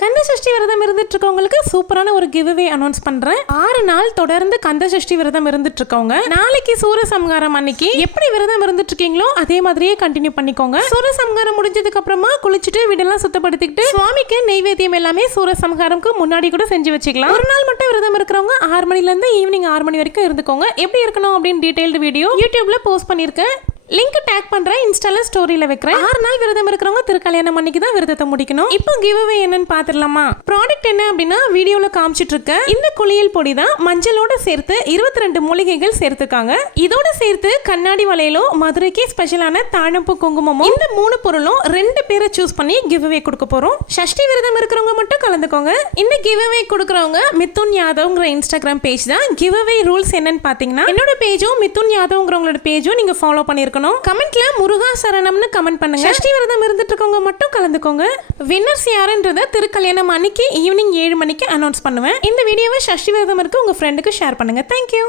கந்த சஷ்டி விரதம் இருந்துட்டு இருக்கவங்களுக்கு சூப்பரான ஒரு கிவ்வே அனௌன்ஸ் பண்றேன். ஆறு நாள் தொடர்ந்து கந்த சஷ்டி விரதம் இருந்துட்டு இருக்கவங்க நாளைக்கு சூரசம்ஹாரம் அன்னைக்கு எப்படி விரதம் இருந்துட்டு இருக்கீங்களோ அதே மாதிரியே கண்டினியூ பண்ணிக்கோங்க. சூரசம்ஹாரம் முடிஞ்சதுக்கு அப்புறமா குளிச்சுட்டு வீடெல்லாம் சுத்தப்படுத்திக்கிட்டு சுவாமிக்கு நெய்வேத்தியம் எல்லாமே சூரசம்ஹாரம்க்கு முன்னாடி கூட செஞ்சு வச்சுக்கலாம். ஒரு நாள் மட்டும் விரதம் இருக்கிறவங்க ஆறு மணில இருந்து ஈவினிங் ஆறு மணி வரைக்கும் இருந்துக்கோங்க. எப்படி இருக்கணும் அப்படின்னு டீடைல்டு வீடியோ யூடியூப்ல போஸ்ட் பண்ணிருக்கேன் லிங்க் டேக் பண்றேன். இன்ஸ்டால ஸ்டோரியில வைக்கிறேன். ஆறு நாள் விரதம் இருக்கிறவங்க திருக்கல்யாணம் அன்னைக்கு தான் விரதத்தை முடிக்கணும். இப்போ கிவ் அவே என்னன்னு பாத்துடலாமா ப்ராடக்ட் என்ன அப்படின்னா வீடியோல காமிச்சிட்டு இருக்க. இந்த குளியல் பொடி தான் மஞ்சளோட சேர்த்து இருபத்தி ரெண்டு மூலிகைகள் சேர்த்துக்காங்க. இதோட சேர்த்து கண்ணாடி வளையலும் மதுரைக்கு ஸ்பெஷலான தாழம்பூ குங்குமமும் இந்த மூணு பொருளும் ரெண்டு பேரை சூஸ் பண்ணி கிவ் அவே கொடுக்க போறோம். சஷ்டி விரதம் இருக்கிறவங்க மட்டும் கலந்துக்கோங்க. இந்த கிவ் அவே கொடுக்குறவங்க மிதுன் யாதவ்ங்கிற இன்ஸ்டாகிராம் பேஜ் தான். கிவ் அவே ரூல்ஸ் என்னன்னு பாத்தீங்கன்னா என்னோட பேஜும் மிதுன் யாதவ்ங்கிறவங்களோட பேஜும் நீங்க ஃபாலோ பண்ணிருக்கணும் கமெண்ட்ல முருகா சரணம்னு கமெண்ட் பண்ணுங்க. சஷ்டி விரதம் இருந்துட்டு இருக்கவங்க மட்டும் கலந்துக்கோங்க. வின்னர்ஸ் யாருன்றத திருக்கல்யாணம் அன்னைக்கு ஈவினிங் ஏழு மணிக்கு அனௌன்ஸ் பண்ணுவேன். இந்த வீடியோவை சஷ்டி விரதம் இருக்கு உங்க ஃப்ரெண்டுக்கு ஷேர் பண்ணுங்க. தேங்க்யூ